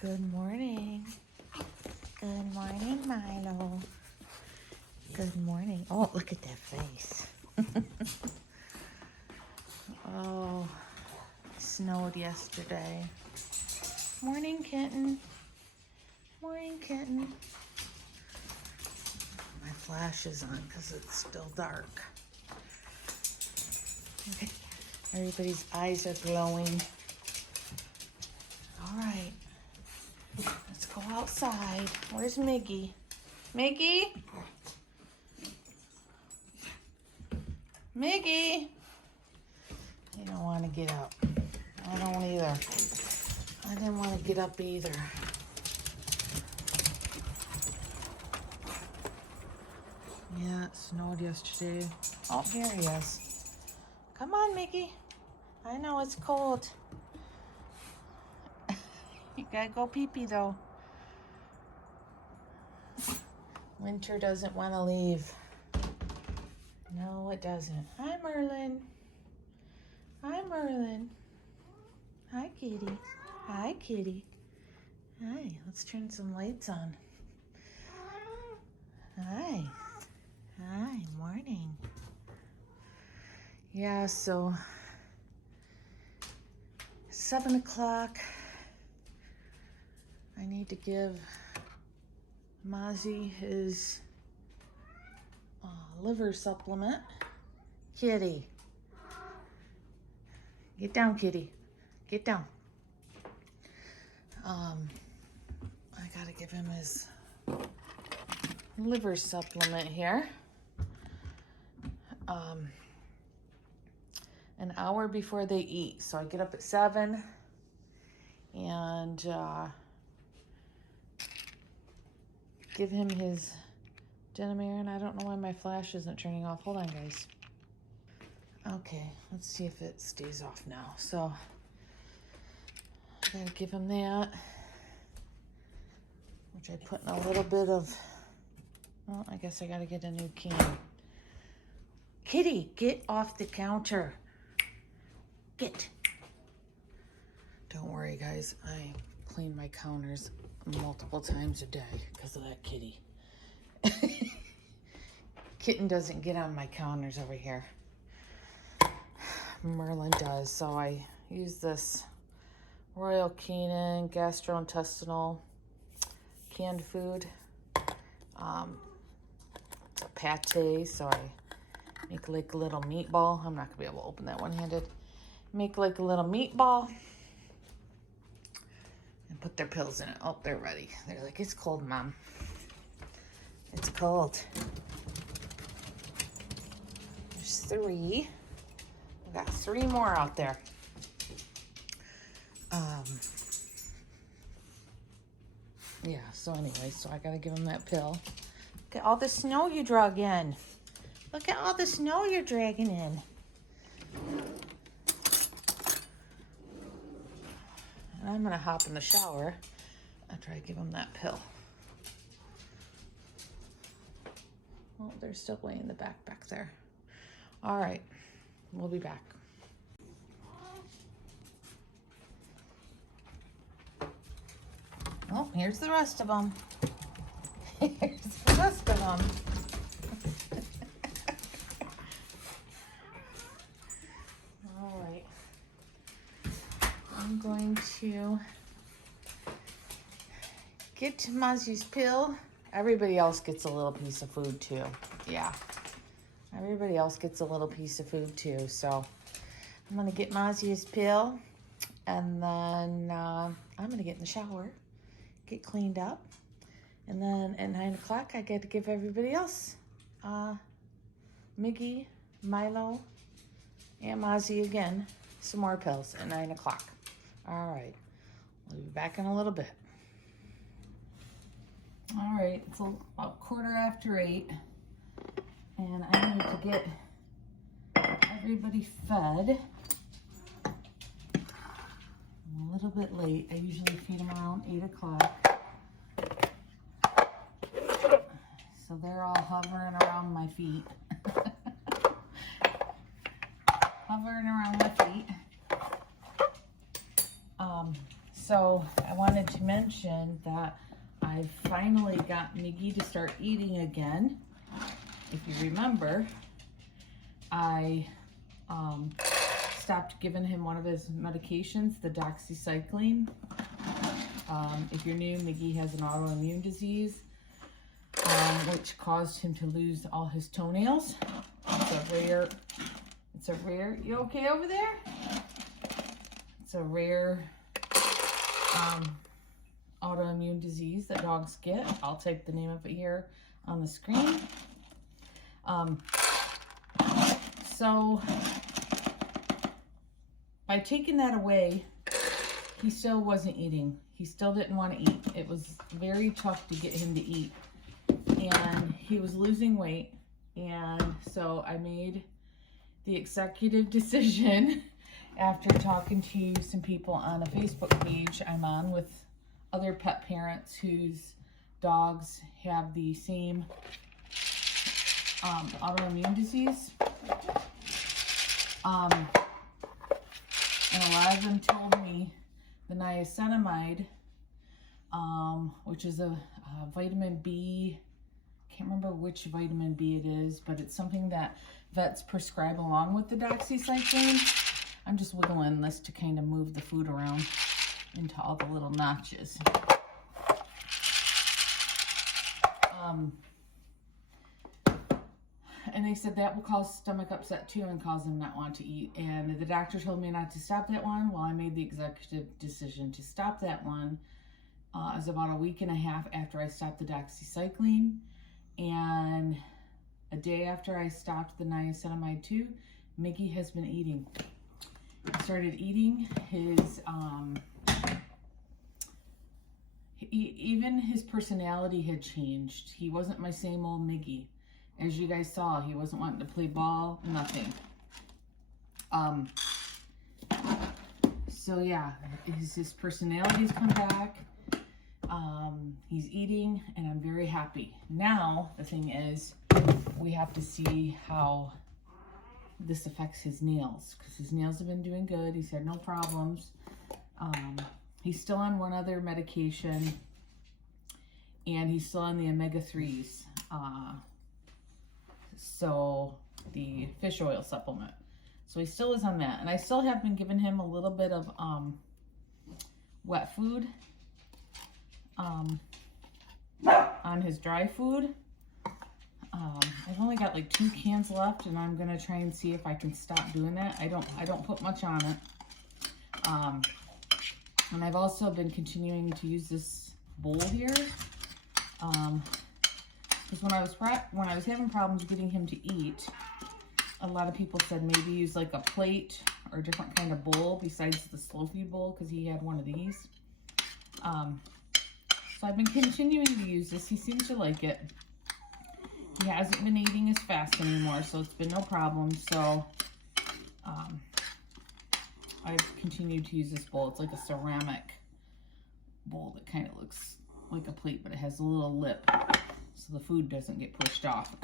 Good morning. Good morning, Milo. Good morning. Oh, look at that face. Oh, it snowed yesterday. Morning, kitten. Morning, kitten. My flash is on because it's still dark. Okay. Everybody's eyes are glowing. All right. Let's go outside. Where's Miggy? Miggy? Miggy? You don't want to get up. I don't either. I didn't want to get up either. Yeah, it snowed yesterday. Oh, here he is. Come on, Miggy. I know it's cold. You gotta go pee-pee, though. Winter doesn't want to leave. No, it doesn't. Hi, Merlin. Hi, Merlin. Hi, kitty. Hi, kitty. Hi. Let's turn some lights on. Hi. Hi. Morning. Yeah, so 7 o'clock. I need to give Mozzie his liver supplement. Kitty. Get down, kitty. Get down. I gotta give him his liver supplement here. An hour before they eat. So I get up at 7 and give him his Denamere, and I don't know why my flash isn't turning off. Hold on, guys. Okay, let's see if it stays off now. So I gotta give him that, which I put in a little bit of, well, I guess I gotta get a new can. Kitty, get off the counter. Get. Don't worry, guys. I clean my counters multiple times a day because of that kitty. Kitten doesn't get on my counters over here. Merlin does. So I use this Royal Canin gastrointestinal canned food pate. So I make like a little meatball. I'm not gonna be able to open that one-handed. Make like a little meatball and put their pills in it. Oh, they're ready. They're like, it's cold, Mom. It's cold. There's 3. We got 3 more out there. Yeah, so anyway, so I gotta give them that pill. Look at all the snow you drug in. Look at all the snow you're dragging in. And I'm gonna hop in the shower after I give them that pill. Oh, they're still way in the back there. All right, we'll be back. Oh, here's the rest of them. Here's the rest of them. All right. I'm going to get Mozzie's pill. Everybody else gets a little piece of food too. Yeah. Everybody else gets a little piece of food too. So I'm going to get Mozzie's pill, and then I'm going to get in the shower, get cleaned up, and then at 9 o'clock I get to give everybody else, Miggy, Milo, and Mozzie again, some more pills at 9 o'clock. All right. We'll be back in a little bit. All right, it's about 8:15, and I need to get everybody fed. I'm a little bit late. I usually feed them around 8 o'clock. So they're all hovering around my feet. Hovering around my feet. So I wanted to mention that I finally got Miggy to start eating again. If you remember, I stopped giving him one of his medications, the doxycycline. If you're new, Miggy has an autoimmune disease, which caused him to lose all his toenails. It's a rare, you okay over there? It's a rare autoimmune disease that dogs get. I'll type the name of it here on the screen. So by taking that away, he still wasn't eating. He still didn't want to eat. It was very tough to get him to eat. And he was losing weight. And so I made the executive decision after talking to some people on a Facebook page I'm on with other pet parents whose dogs have the same autoimmune disease. And a lot of them told me the niacinamide, which is a vitamin B, can't remember which vitamin B it is, but it's something that vets prescribe along with the doxycycline. I'm just wiggling this to kind of move the food around into all the little notches. And they said that will cause stomach upset too and cause them not want to eat. And the doctor told me not to stop that one. Well, I made the executive decision to stop that one. It was about a week and a half after I stopped the doxycycline. And a day after I stopped the niacinamide too, Miggy has been eating. He started eating his, even his personality had changed. He wasn't my same old Miggy. As you guys saw, he wasn't wanting to play ball, nothing. So yeah, his personality's come back. He's eating, and I'm very happy. Now, the thing is, we have to see how this affects his nails, because his nails have been doing good. He's had no problems. He's still on one other medication, and he's still on the omega-3s. So the fish oil supplement. So he still is on that. And I still have been giving him a little bit of wet food on his dry food. I've only got like 2 cans left, and I'm gonna try and see if I can stop doing that. I don't put much on it. And I've also been continuing to use this bowl here. Because when I was having problems getting him to eat, a lot of people said maybe use like a plate or a different kind of bowl besides the slow feed bowl, because he had one of these. So I've been continuing to use this. He seems to like it. He hasn't been eating as fast anymore, so it's been no problem. So I've continued to use this bowl. It's like a ceramic bowl that kind of looks like a plate, but it has a little lip, so the food doesn't get pushed off.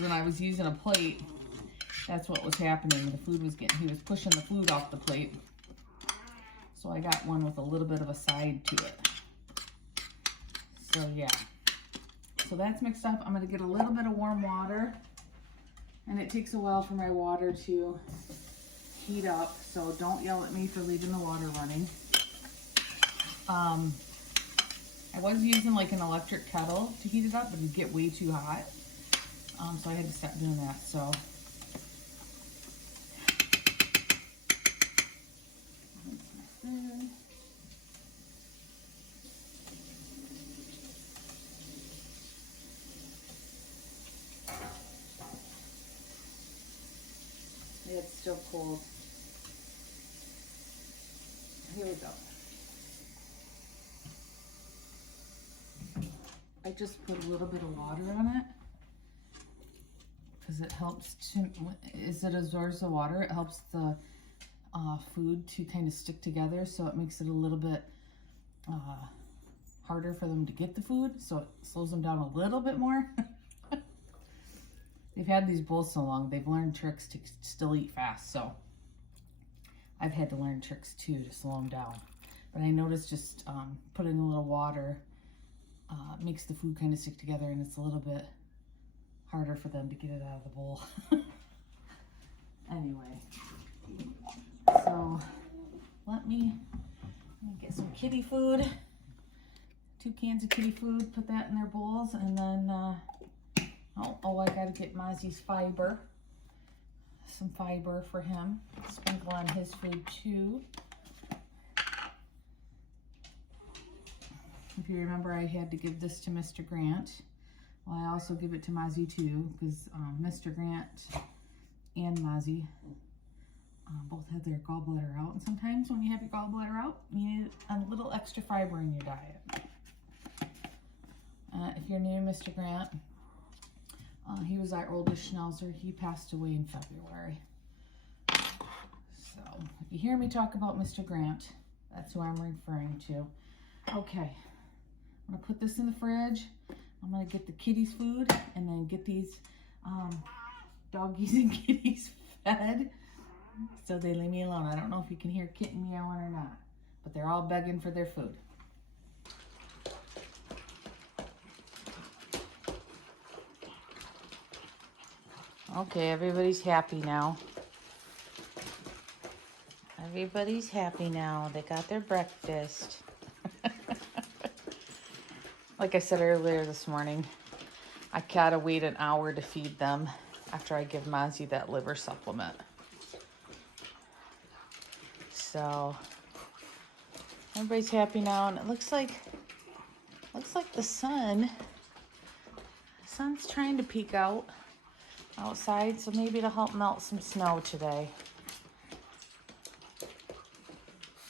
When I was using a plate, that's what was happening. The food was he was pushing the food off the plate. So I got one with a little bit of a side to it. So yeah. So that's mixed up. I'm gonna get a little bit of warm water, and it takes a while for my water to heat up, so don't yell at me for leaving the water running. I was using like an electric kettle to heat it up, but it'd get way too hot. So I had to stop doing that, so. It's still cold. Here we go. I just put a little bit of water on it because it helps to, as it absorbs the water, it helps the food to kind of stick together, so it makes it a little bit harder for them to get the food, so it slows them down a little bit more. They've had these bowls so long, they've learned tricks to still eat fast, so I've had to learn tricks too to slow them down. But I noticed just putting a little water makes the food kind of stick together, and it's a little bit harder for them to get it out of the bowl. Anyway, so let me get some kitty food. 2 cans of kitty food, put that in their bowls, and then, I gotta get Mozzie's fiber. Some fiber for him. Sprinkle on his food too. If you remember, I had to give this to Mr. Grant. Well, I also give it to Mozzie too, because Mr. Grant and Mozzie both have their gallbladder out. And sometimes when you have your gallbladder out, you need a little extra fiber in your diet. If you're new to Mr. Grant, he was our oldest Schnauzer. He passed away in February. So if you hear me talk about Mr. Grant, that's who I'm referring to. Okay, I'm gonna put this in the fridge. I'm gonna get the kitties food and then get these doggies and kitties fed so they leave me alone. I don't know if you can hear kitten meowing or not, but they're all begging for their food. Okay, everybody's happy now. Everybody's happy now. They got their breakfast. Like I said earlier this morning, I gotta wait an hour to feed them after I give Mozzie that liver supplement. So everybody's happy now, and it looks like the sun's trying to peek out outside, so maybe it'll help melt some snow today.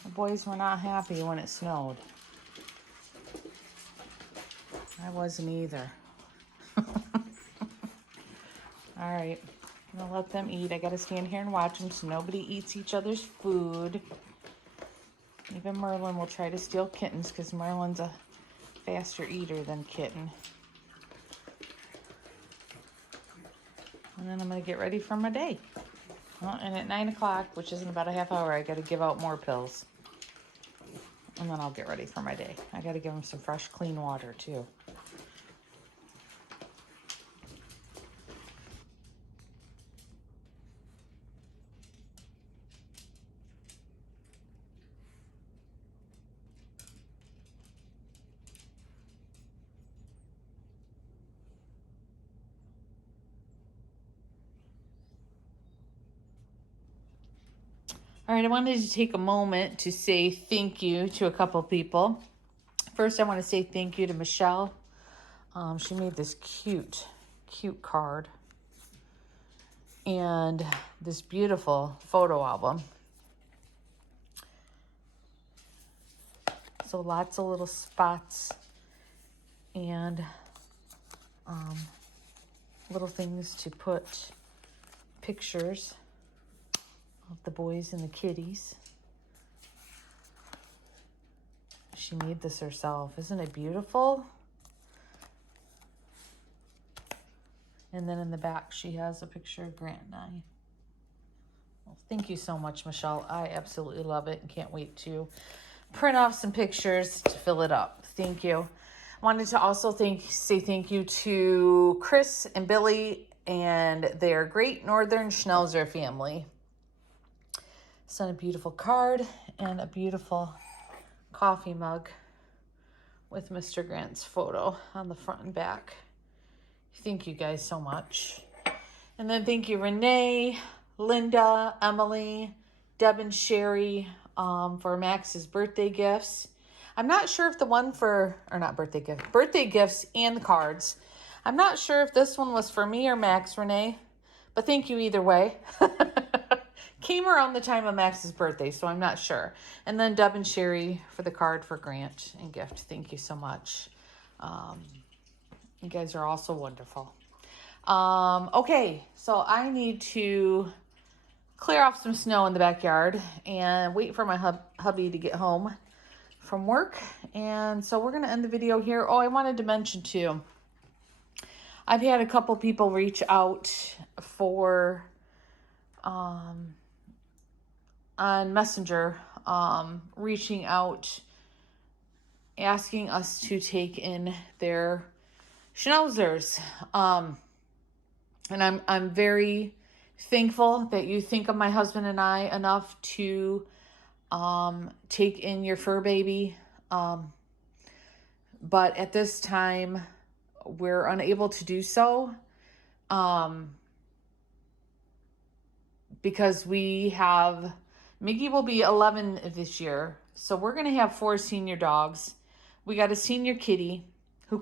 The boys were not happy when it snowed. I wasn't either. All right, I'm gonna let them eat. I gotta stand here and watch them so nobody eats each other's food. Even Merlin will try to steal kittens because Merlin's a faster eater than Kitten. And then I'm gonna get ready for my day. Well, and at 9 o'clock, which is in about a half hour, I gotta give out more pills. And then I'll get ready for my day. I gotta give them some fresh, clean water too. All right, I wanted to take a moment to say thank you to a couple people. First, I want to say thank you to Michelle. She made this cute card and this beautiful photo album. So lots of little spots and little things to put pictures of the boys and the kitties. She made this herself. Isn't it beautiful? And then in the back, she has a picture of Grant and I. Well, thank you so much, Michelle. I absolutely love it and can't wait to print off some pictures to fill it up. Thank you. I wanted to also say thank you to Chris and Billy and their Great Northern Schnauzer family. Sent a beautiful card and a beautiful coffee mug with Mr. Grant's photo on the front and back. Thank you guys so much. And then thank you Renee, Linda, Emily, Deb and Sherry for Max's birthday gifts. I'm not sure if the one birthday gifts and the cards. I'm not sure if this one was for me or Max, Renee, but thank you either way. Came around the time of Max's birthday, so I'm not sure. And then Deb and Sherry for the card for Grant and gift. Thank you so much. You guys are also wonderful. Okay, so I need to clear off some snow in the backyard and wait for my hubby to get home from work. And so we're going to end the video here. Oh, I wanted to mention too, I've had a couple people reach out for on Messenger reaching out, asking us to take in their Schnauzers. And I'm very thankful that you think of my husband and I enough to take in your fur baby. But at this time, we're unable to do so because we have, Miggy will be 11 this year. So we're going to have 4 senior dogs. We got a senior kitty who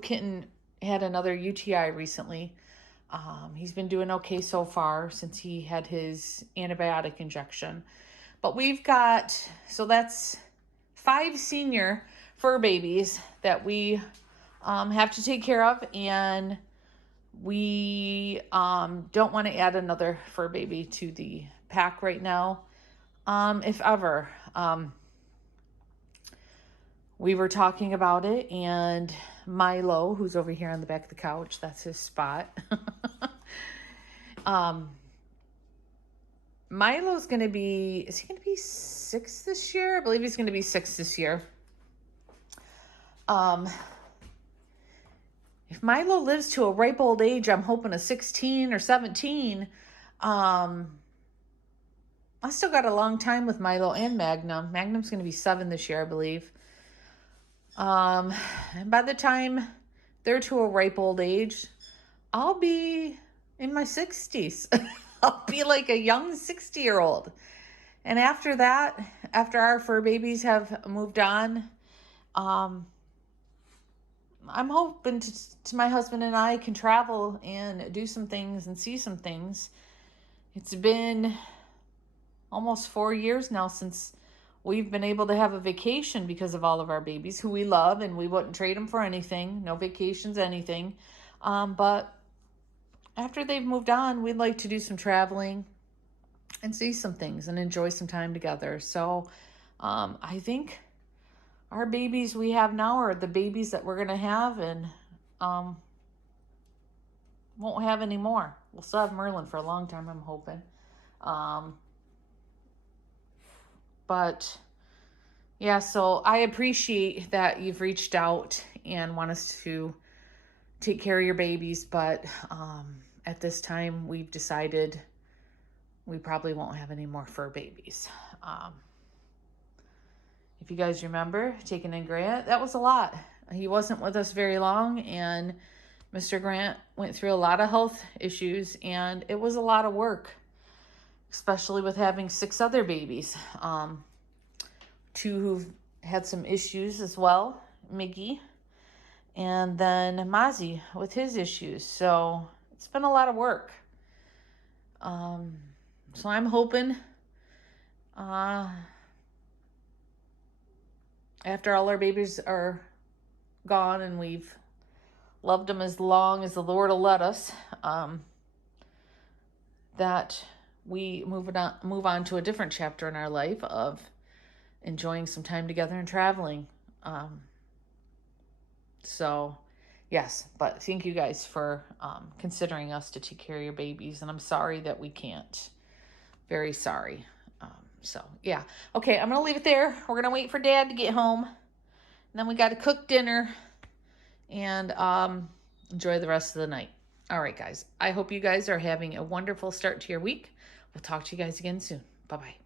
had another UTI recently. He's been doing okay so far since he had his antibiotic injection. But we've got, so that's 5 senior fur babies that we have to take care of, and we don't want to add another fur baby to the pack right now, if ever. We were talking about it, and Milo, who's over here on the back of the couch, that's his spot. Milo's going to be, is he going to be 6 this year? I believe he's going to be 6 this year. If Milo lives to a ripe old age, I'm hoping a 16 or 17. I still got a long time with Milo and Magnum. Magnum's going to be 7 this year, I believe. And by the time they're to a ripe old age, I'll be in my 60s. I'll be like a young 60-year-old. And after that, after our fur babies have moved on, I'm hoping to my husband and I can travel and do some things and see some things. It's been almost 4 years now since we've been able to have a vacation because of all of our babies who we love, and we wouldn't trade them for anything. No vacations, anything. But after they've moved on, we'd like to do some traveling and see some things and enjoy some time together. So I think our babies we have now are the babies that we're going to have, and won't have any more. We'll still have Merlin for a long time, I'm hoping. But yeah, so I appreciate that you've reached out and want us to take care of your babies, but at this time we've decided we probably won't have any more fur babies. If you guys remember taking in Grant, that was a lot. He wasn't with us very long, and Mr. Grant went through a lot of health issues, and it was a lot of work, especially with having 6 other babies. 2 who've had some issues as well, Miggy, and then Mozzie with his issues. So it's been a lot of work. So I'm hoping after all our babies are gone and we've loved them as long as the Lord will let us, that we move on to a different chapter in our life of enjoying some time together and traveling. So yes, but thank you guys for considering us to take care of your babies, and I'm sorry that we can't. Very sorry. So yeah, okay, I'm gonna leave it there. We're gonna wait for Dad to get home, and then we got to cook dinner and enjoy the rest of the night. All right, guys, I hope you guys are having a wonderful start to your week. We'll talk to you guys again soon. Bye-bye.